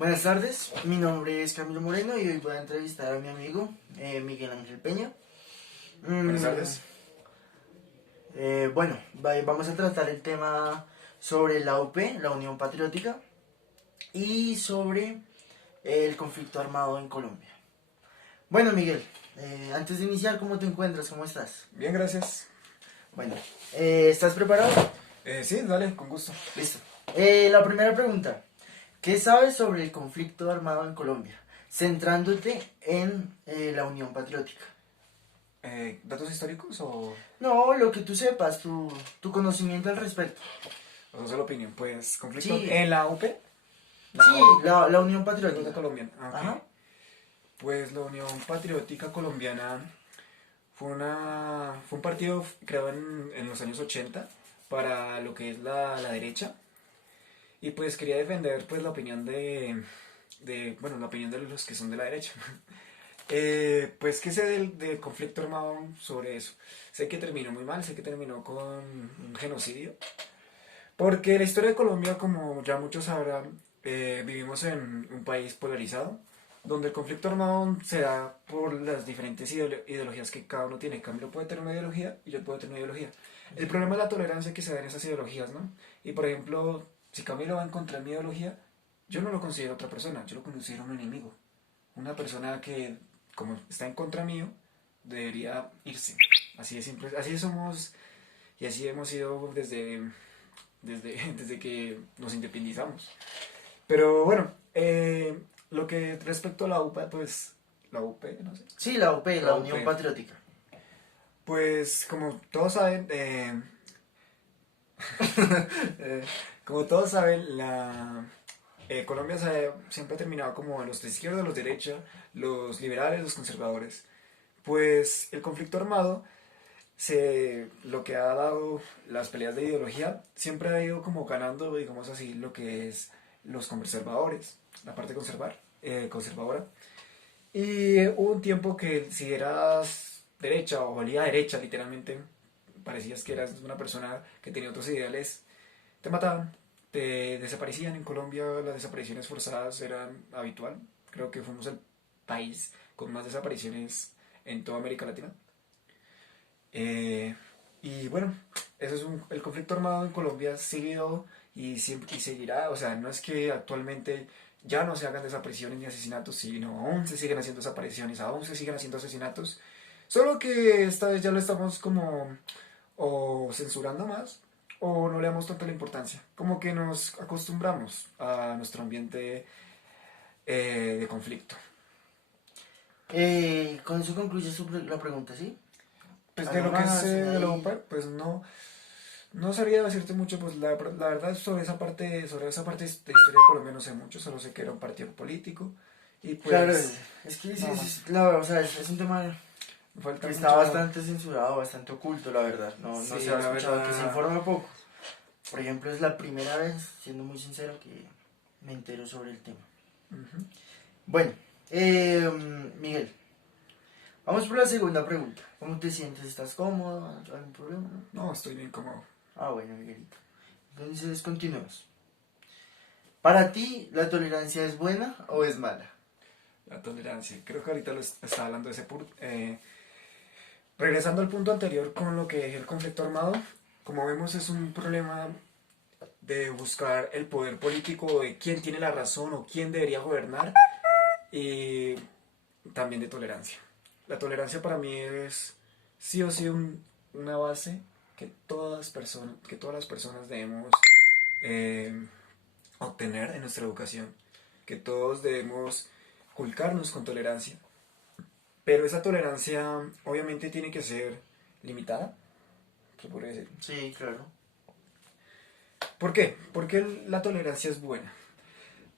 Buenas tardes, mi nombre es Camilo Moreno y hoy voy a entrevistar a mi amigo Miguel Ángel Peña. Buenas Mm, tardes. bueno, vamos a tratar el tema sobre la UP, la Unión Patriótica, y sobre el conflicto armado en Colombia. Bueno, Miguel, antes de iniciar, ¿cómo te encuentras? ¿Cómo estás? Bien, gracias. Bueno, ¿estás preparado? Sí, dale, con gusto. Listo. La primera pregunta. ¿Qué sabes sobre el conflicto armado en Colombia? Centrándote en la Unión Patriótica. ¿Datos históricos No, lo que tú sepas, tu conocimiento al respecto. o solo opinión? Pues, conflicto Sí, en la UP, sí, la UP la Unión Patriótica Patriótica. Colombiana. Ah, ok. Ajá. Pues la Unión Patriótica Colombiana fue un partido creado en los años 80 para lo que es la derecha y pues quería defender pues la opinión bueno, la opinión de los que son de la derecha. Pues, ¿qué sé del conflicto armado sobre eso? Sé que terminó muy mal, sé que terminó con un genocidio, porque la historia de Colombia, como ya muchos sabrán, vivimos en un país polarizado, donde el conflicto armado se da por las diferentes ideologías que cada uno tiene. Camilo puede tener una ideología y yo puedo tener una ideología. El problema es la tolerancia que se da en esas ideologías, ¿no? Y por ejemplo, si Camilo va a encontrar mi ideología, yo no lo considero otra persona, yo lo considero un enemigo. Una persona que, como está en contra mío, debería irse. Así de simple, así somos y así hemos sido desde que nos independizamos. Pero bueno, lo que respecto a la UPA, pues la UP, no sé. Sí, la UP, La la UP, Unión Patriótica. pues como todos saben, como todos saben, Colombia siempre ha terminado como los de izquierda, los de derecha, los liberales, los conservadores. Pues el conflicto armado, lo que ha dado las peleas de ideología, siempre ha ido como ganando, digamos así, lo que es los conservadores, la parte conservadora. Y hubo un tiempo que si eras derecha o valía derecha, literalmente, parecías que eras una persona que tenía otros ideales, te mataban, te desaparecían. En Colombia las desapariciones forzadas eran habitual. Creo que fuimos el país con más desapariciones en toda América Latina. Eh, y bueno, el conflicto armado en Colombia siguió y, siempre, y seguirá. O sea, no es que actualmente ya no se hagan desapariciones ni asesinatos, sino aún se siguen haciendo desapariciones, aún se siguen haciendo asesinatos. Solo que esta vez ya lo estamos como o censurando más o no le damos tanta la importancia. Como que nos acostumbramos a nuestro ambiente de conflicto. Con eso concluyes la pregunta, ¿sí? Pues de ¿Algo lo que sé más? de la Ahí. OPA, pues no, no sabría decirte mucho, pues la verdad sobre esa parte de historia de Colombia no sé mucho, solo sé que era un partido político y Claro, pues es que sí, nada más. o sea, es un tema Me que falta está mucha... bastante censurado, bastante oculto, la verdad. No, no se Sí, ha la escuchado, que se verdad... informa poco. Por ejemplo, es la primera vez, siendo muy sincero, que me entero sobre el tema. Ujú. Bueno, Miguel, vamos por la segunda pregunta. ¿Cómo te sientes? ¿Estás cómodo? ¿Algún problema? ¿No? No, estoy bien cómodo. Ah, bueno, Miguelito. Entonces, continuemos. ¿Para ti la tolerancia es buena o es mala? La tolerancia. Creo que ahorita estaba hablando de ese punto. Regresando al punto anterior con lo que es el conflicto armado, como vemos es un problema de buscar el poder político de quién tiene la razón o quién debería gobernar y también de tolerancia. La tolerancia para mí es sí o sí una base que todas las personas debemos eh, obtener en nuestra educación, que todos debemos culcarnos con tolerancia, pero esa tolerancia obviamente tiene que ser limitada, se podría decir. Sí, claro. ¿Por qué? Porque la tolerancia es buena.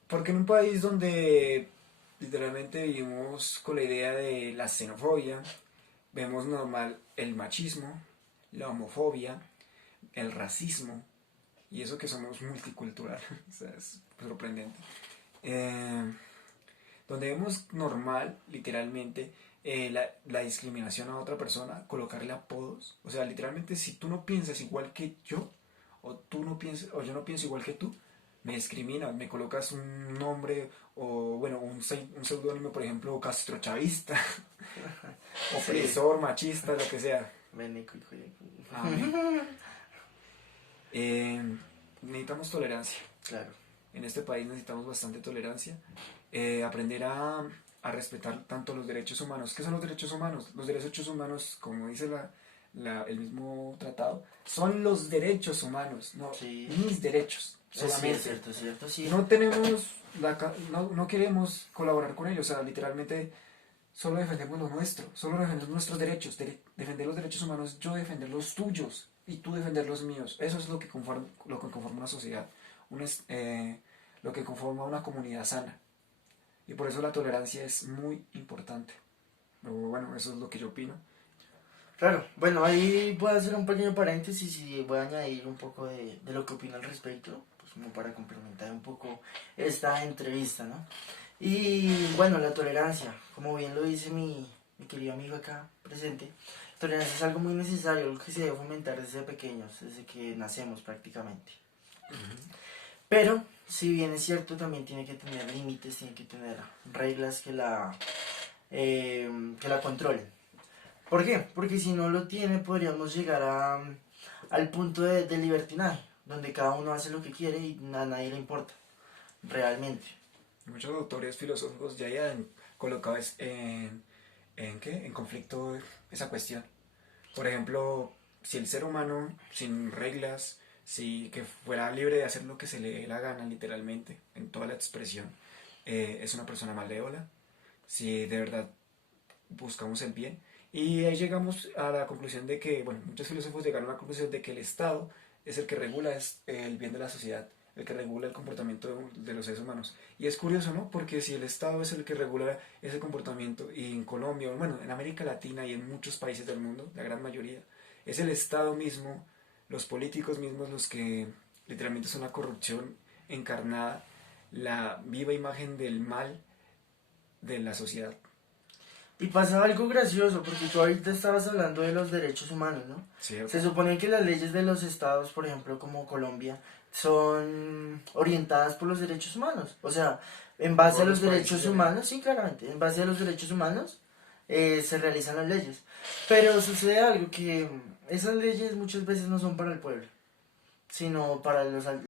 Porque en un país donde literalmente vivimos con la idea de la xenofobia, vemos normal el machismo, la homofobia, el racismo, y eso que somos multicultural, o sea, es sorprendente. Eh, Donde vemos normal, literalmente, la discriminación a otra persona, colocarle apodos, o sea, literalmente si tú no piensas igual que yo, o tú no piensas, o yo no pienso igual que tú, me discriminas, me colocas un nombre o, bueno, un seudónimo, por ejemplo, castrochavista, Sí. opresor, machista, lo que sea. Veneco, Amén. Eh, Necesitamos tolerancia. claro. En este país necesitamos bastante tolerancia. Aprender a respetar tanto los derechos humanos. ¿Qué son los derechos humanos? Los derechos humanos, como dice el mismo tratado, son los derechos humanos, no Sí. mis derechos Sí, es solamente. cierto, sí. No tenemos no queremos colaborar con ellos, o sea, literalmente solo defendemos lo nuestro, solo defendemos nuestros derechos, defender los derechos humanos, yo defender los tuyos y tú defender los míos. Eso es lo que conforma una sociedad, lo que conforma una comunidad sana. Y por eso la tolerancia es muy importante. Pero bueno, eso es lo que yo opino. Claro, bueno, ahí voy a hacer un pequeño paréntesis y voy a añadir un poco de lo que opino al respecto, pues como para complementar un poco esta entrevista, ¿no? Y bueno, la tolerancia, como bien lo dice mi querido amigo acá presente, tolerancia es algo muy necesario, algo que se debe fomentar desde pequeños, desde que nacemos prácticamente. Pero, si bien es cierto, también tiene que tener límites, tiene que tener reglas que la controlen. ¿Por qué? Porque si no lo tiene, podríamos llegar al punto de libertinaje, donde cada uno hace lo que quiere y a nadie le importa, realmente. Muchos autores filosóficos ya hayan colocado ¿qué? En conflicto esa cuestión. Por ejemplo, si el ser humano, sin reglas, si que fuera libre de hacer lo que se le dé la gana, literalmente, en toda la expresión, es una persona malévola, si de verdad buscamos el bien. Y ahí llegamos a la conclusión de que, bueno, muchos filósofos llegaron a la conclusión de que el Estado es el que regula el bien de la sociedad, el que regula el comportamiento de los seres humanos. Y es curioso, ¿no? Porque si el Estado es el que regula ese comportamiento, y en Colombia, bueno, en América Latina y en muchos países del mundo, la gran mayoría, es el Estado mismo, los políticos mismos los que literalmente son la corrupción encarnada, la viva imagen del mal de la sociedad. Y pasa algo gracioso, porque tú ahorita estabas hablando de los derechos humanos, ¿no? ¿Cierto? Se supone que las leyes de los estados, por ejemplo, como Colombia, son orientadas por los derechos humanos. O sea, en base a Todos los los países derechos se ven. humanos, sí, claramente, en base a los derechos humanos se realizan las leyes. Pero sucede algo que esas leyes muchas veces no son para el pueblo, sino para